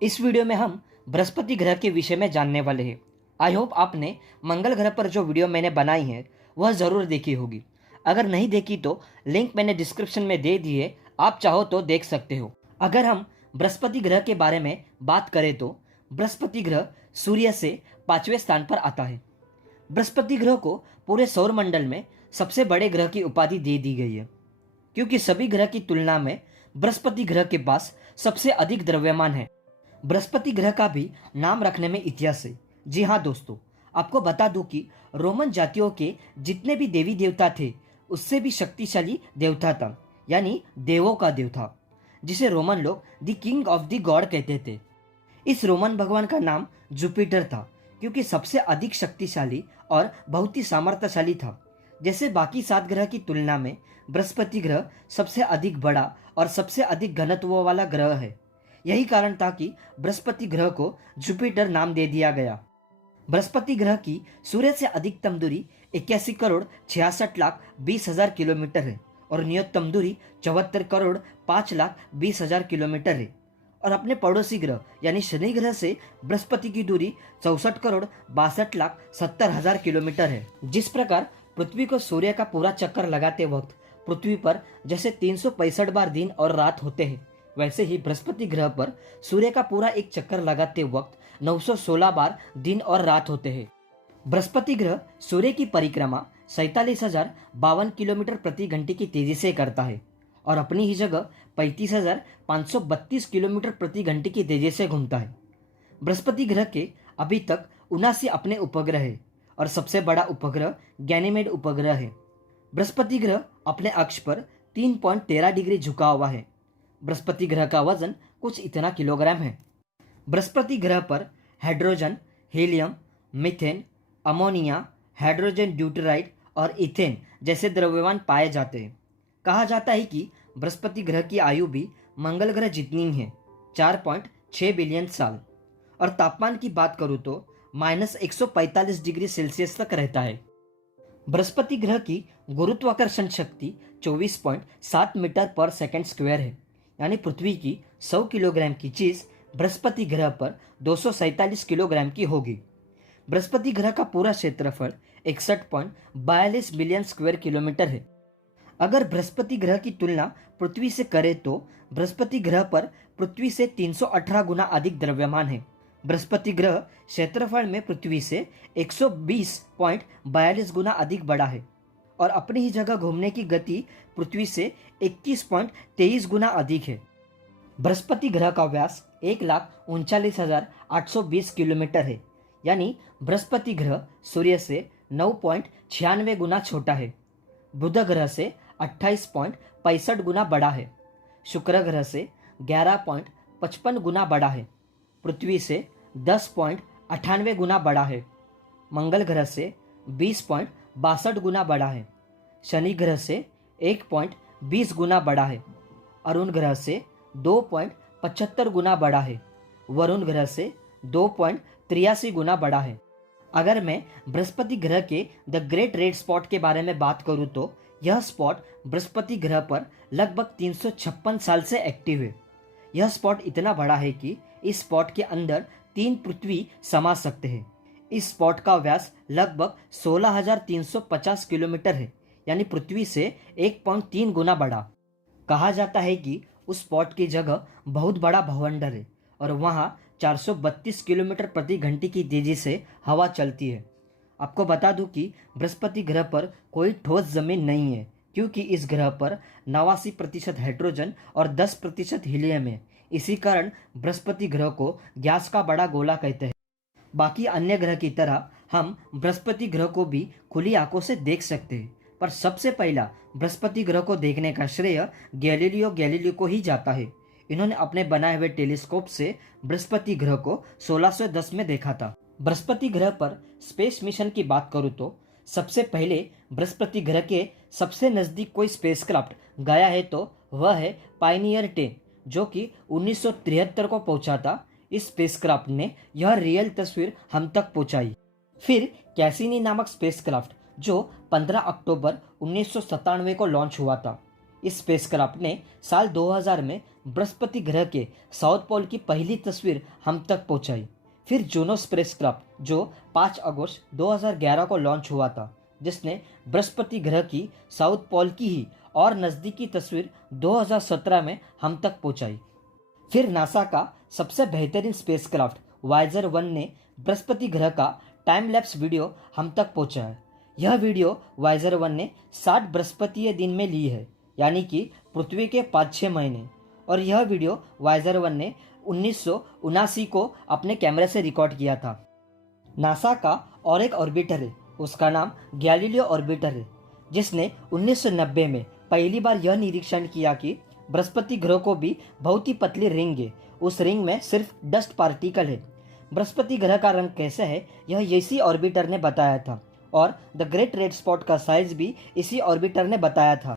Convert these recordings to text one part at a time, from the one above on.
इस वीडियो में हम बृहस्पति ग्रह के विषय में जानने वाले हैं। आई होप आपने मंगल ग्रह पर जो वीडियो मैंने बनाई है वह ज़रूर देखी होगी। अगर नहीं देखी तो लिंक मैंने डिस्क्रिप्शन में दे दी है, आप चाहो तो देख सकते हो। अगर हम बृहस्पति ग्रह के बारे में बात करें तो बृहस्पति ग्रह सूर्य से 5वें स्थान पर आता है। बृहस्पति ग्रह को पूरे सौर मंडल में सबसे बड़े ग्रह की उपाधि दे दी गई है, क्योंकि सभी ग्रह की तुलना में बृहस्पति ग्रह के पास सबसे अधिक द्रव्यमान है। बृहस्पति ग्रह का भी नाम रखने में इतिहास है। जी हाँ दोस्तों, आपको बता दूं कि रोमन जातियों के जितने भी देवी देवता थे उससे भी शक्तिशाली देवता था, यानी देवों का देव था, जिसे रोमन लोग the king of the God कहते थे। इस रोमन भगवान का नाम जुपिटर था, क्योंकि सबसे अधिक शक्तिशाली और बहुत ही सामर्थ्यशाली था। जैसे बाकी 7 ग्रह की तुलना में बृहस्पति ग्रह सबसे अधिक बड़ा और सबसे अधिक घनत्व वाला ग्रह है। यही कारण था कि बृहस्पति ग्रह को जुपिटर नाम दे दिया गया। बृहस्पति ग्रह की सूर्य से अधिकतम दूरी 81 करोड़ 66 लाख 20 हजार किलोमीटर है और न्यूनतम दूरी 74 करोड़ 5 लाख 20 हजार किलोमीटर है। और अपने पड़ोसी ग्रह यानी शनि ग्रह से बृहस्पति की दूरी 64 करोड़ 62 लाख 70 हजार किलोमीटर है। जिस प्रकार पृथ्वी को सूर्य का पूरा चक्कर लगाते वक्त पृथ्वी पर जैसे 365 बार दिन और रात होते हैं, वैसे ही बृहस्पति ग्रह पर सूर्य का पूरा एक चक्कर लगाते वक्त 916 बार दिन और रात होते हैं। बृहस्पति ग्रह सूर्य की परिक्रमा 47,052 किलोमीटर प्रति घंटे की तेजी से करता है और अपनी ही जगह 35,532 किलोमीटर प्रति घंटे की तेजी से घूमता है। बृहस्पति ग्रह के अभी तक 79 अपने उपग्रह है और सबसे बड़ा उपग्रह गैनीमेड उपग्रह है। बृहस्पति ग्रह अपने अक्ष पर 3.13 डिग्री झुका हुआ है। बृहस्पति ग्रह का वजन कुछ इतना किलोग्राम है। बृहस्पति ग्रह पर hydrogen, helium, methane, ammonia, hydrogen deuteride और इथेन जैसे द्रव्यमान पाए जाते हैं। कहा जाता है कि बृहस्पति ग्रह की आयु भी मंगल ग्रह जितनी ही है, 4.6 बिलियन साल। और तापमान की बात करूँ तो -145 डिग्री सेल्सियस तक रहता है। बृहस्पति ग्रह की गुरुत्वाकर्षण शक्ति 24.7 मीटर पर सेकंड स्क्वायर है, यानी पृथ्वी की 100 किलोग्राम की चीज बृहस्पति ग्रह पर 247 किलोग्राम की होगी। बृहस्पति ग्रह का पूरा क्षेत्रफल 61.42 मिलियन स्क्वायर किलोमीटर है। अगर बृहस्पति ग्रह की तुलना पृथ्वी से करें तो बृहस्पति ग्रह पर पृथ्वी से 318 गुना अधिक द्रव्यमान है। बृहस्पति ग्रह क्षेत्रफल में पृथ्वी से 120.42 गुना अधिक बड़ा है और अपनी ही जगह घूमने की गति पृथ्वी से 21.23 गुना अधिक है। बृहस्पति ग्रह का व्यास 1,39,820 किलोमीटर है, यानी बृहस्पति ग्रह सूर्य से 9.96 गुना छोटा है। बुध ग्रह से 28.65 गुना बड़ा है। शुक्र ग्रह से 11.55 गुना बड़ा है। पृथ्वी से 10.98 गुना बड़ा है। मंगल ग्रह से 20.62 गुना बड़ा है। शनि ग्रह से 1.20 गुना बड़ा है। अरुण ग्रह से 2.75 गुना बड़ा है। वरुण ग्रह से 2.83 गुना बड़ा है। अगर मैं बृहस्पति ग्रह के द ग्रेट रेड स्पॉट के बारे में बात करूं तो यह स्पॉट बृहस्पति ग्रह पर लगभग 356 साल से एक्टिव है। यह स्पॉट इतना बड़ा है कि इस स्पॉट के अंदर 3 पृथ्वी समा सकते हैं। इस स्पॉट का व्यास लगभग 16,350 किलोमीटर है, यानी पृथ्वी से 1.3 गुना बड़ा। कहा जाता है कि उस स्पॉट की जगह बहुत बड़ा भवंडर है और वहाँ 432 किलोमीटर प्रति घंटे की तेजी से हवा चलती है। आपको बता दूं कि बृहस्पति ग्रह पर कोई ठोस जमीन नहीं है, क्योंकि इस ग्रह पर 89% हाइड्रोजन और 10% हीलियम है। इसी कारण बृहस्पति ग्रह को गैस का बड़ा गोला कहते हैं। बाकी अन्य ग्रह की तरह हम बृहस्पति ग्रह को भी खुली आंखों से देख सकते हैं, पर सबसे पहला बृहस्पति ग्रह को देखने का श्रेय गैलीलियो गैलीली को ही जाता है। इन्होंने अपने बनाए हुए टेलीस्कोप से बृहस्पति ग्रह को 1610 में देखा था। बृहस्पति ग्रह पर स्पेस मिशन की बात करूँ तो सबसे पहले बृहस्पति ग्रह के सबसे नज़दीक कोई स्पेसक्राफ्ट गया है तो वह है पायनियर 10, जो कि 1973 को पहुंचा था। इस स्पेसक्राफ्ट ने यह रियल तस्वीर हम तक पहुंचाई। फिर कैसिनी नामक स्पेसक्राफ्ट जो 15 अक्टूबर 1997 को लॉन्च हुआ था। इस स्पेसक्राफ्ट ने साल 2000 में बृहस्पति ग्रह के साउथ पोल की पहली तस्वीर हम तक पहुंचाई। फिर जूनो स्पेसक्राफ्ट जो 5 अगस्त 2011 को लॉन्च हुआ था, जिसने बृहस्पति ग्रह की साउथ पोल की ही और नज़दीकी तस्वीर 2017 में हम तक पहुंचाई। फिर नासा का सबसे बेहतरीन स्पेसक्राफ्ट वायेजर 1 ने बृहस्पति ग्रह का टाइम लैप्स वीडियो हम तक पहुंचाया। यह वीडियो वायेजर 1 ने 60 बृहस्पतीय दिन में ली है, यानी कि पृथ्वी के 5-6 महीने। और यह वीडियो वायेजर 1 ने 1979 को अपने कैमरे से रिकॉर्ड किया था। नासा का और एक ऑर्बिटर है, उसका नाम गैलीलियो ऑर्बिटर है, जिसने 1990 में पहली बार यह निरीक्षण किया कि बृहस्पति ग्रह को भी बहुत ही पतली रिंग है, उस रिंग में सिर्फ डस्ट पार्टिकल है। बृहस्पति ग्रह का रंग कैसे है यह इसी ऑर्बिटर ने बताया था, और द ग्रेट रेड स्पॉट का साइज भी इसी ऑर्बिटर ने बताया था।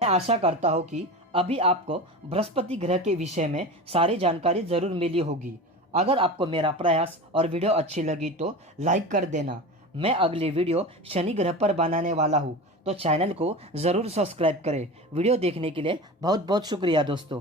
मैं आशा करता हूँ कि अभी आपको बृहस्पति ग्रह के विषय में सारी जानकारी जरूर मिली होगी। अगर आपको मेरा प्रयास और वीडियो अच्छी लगी तो लाइक कर देना। मैं अगली वीडियो शनि ग्रह पर बनाने वाला हूँ, तो चैनल को ज़रूर सब्सक्राइब करें। वीडियो देखने के लिए बहुत बहुत शुक्रिया दोस्तों।